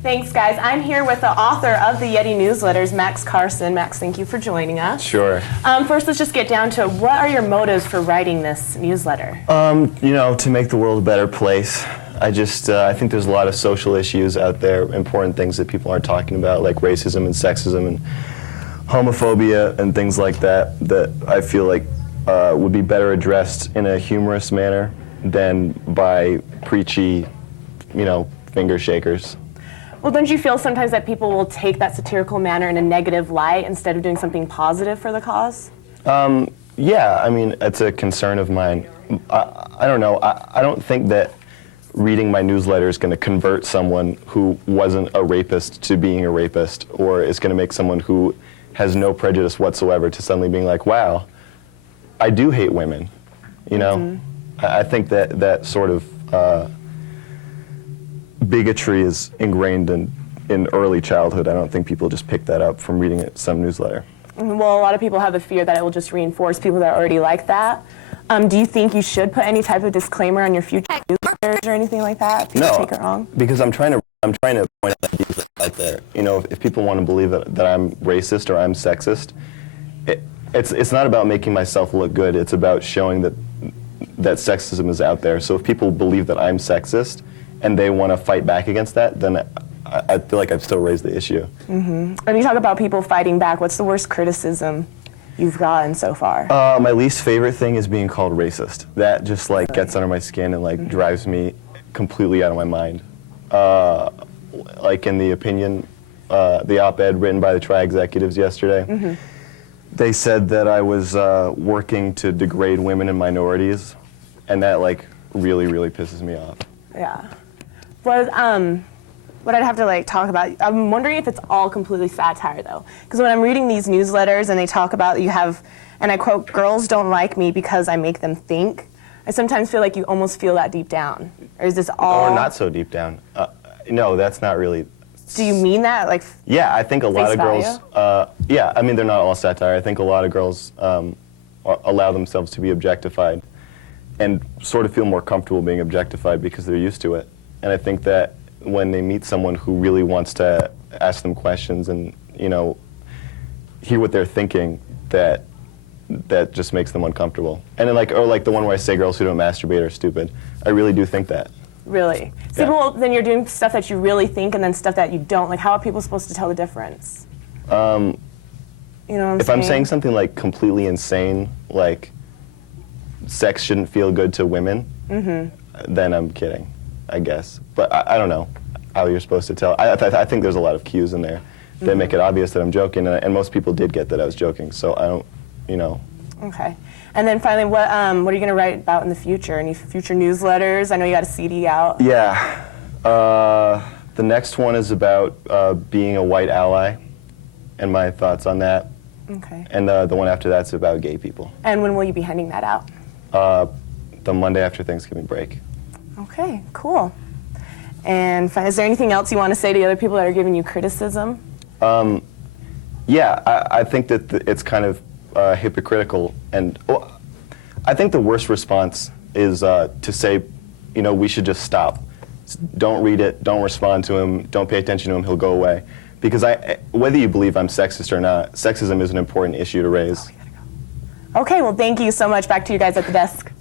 Thanks, guys. I'm here with the author of the Yeti newsletters, Max Karson. Max, thank you for joining us. Sure. First, let's just get down to what are your motives for writing this newsletter? To make the world a better place. I think there's a lot of social issues out there, important things that people aren't talking about, like racism and sexism and homophobia and things like that, that I feel like would be better addressed in a humorous manner than by preachy, finger shakers. Well, don't you feel sometimes that people will take that satirical manner in a negative light instead of doing something positive for the cause? Yeah, it's a concern of mine. I don't know. I don't think that reading my newsletter is going to convert someone who wasn't a rapist to being a rapist, or is going to make someone who has no prejudice whatsoever to suddenly being like, wow, I do hate women. I think that sort of bigotry is ingrained in early childhood. I don't think people just pick that up from reading some newsletter. Well, a lot of people have the fear that it will just reinforce people that are already like that. Do you think you should put any type of disclaimer on your future newsletters or anything like that? If people take it wrong? Because I'm trying to point out ideas out there. If people want to believe that I'm racist or I'm sexist, it's not about making myself look good. It's about showing that sexism is out there. So if people believe that I'm sexist and they want to fight back against that, then I feel like I've still raised the issue. Mm-hmm. When you talk about people fighting back, what's the worst criticism you've gotten so far? My least favorite thing is being called racist. That just gets under my skin and drives me completely out of my mind. In the opinion, the op-ed written by the tri-executives yesterday, they said that I was working to degrade women and minorities, and that really, really pisses me off. Yeah. What I'd have to talk about, I'm wondering if it's all completely satire though. Because when I'm reading these newsletters and they talk about you have, and I quote, girls don't like me because I make them think, I sometimes feel like you almost feel that deep down. Or is this all? Or not so deep down. No, that's not really. Do you mean that? Yeah, I think a lot of girls, they're not all satire. I think a lot of girls allow themselves to be objectified and sort of feel more comfortable being objectified because they're used to it. And I think that when they meet someone who really wants to ask them questions and, hear what they're thinking, that just makes them uncomfortable. And then the one where I say girls who don't masturbate are stupid. I really do think that. Really? So Yeah. well, then you're doing stuff that you really think and then stuff that you don't. How are people supposed to tell the difference? You know what I'm If saying? I'm saying something completely insane, like sex shouldn't feel good to women, then I'm kidding, I guess. But I don't know how you're supposed to tell. I think there's a lot of cues in there that make it obvious that I'm joking, and most people did get that I was joking, so I don't, Okay. And then finally, what are you going to write about in the future? Any future newsletters? I know you got a CD out. Yeah. The next one is about being a white ally and my thoughts on that. Okay. And the one after that's about gay people. And when will you be handing that out? The Monday after Thanksgiving break. Okay, cool. And is there anything else you want to say to the other people that are giving you criticism? Yeah, I think that it's kind of hypocritical, and I think the worst response is to say, we should just stop. Don't read it, don't respond to him, don't pay attention to him, he'll go away. Because whether you believe I'm sexist or not, sexism is an important issue to raise. Okay, well, thank you so much. Back to you guys at the desk.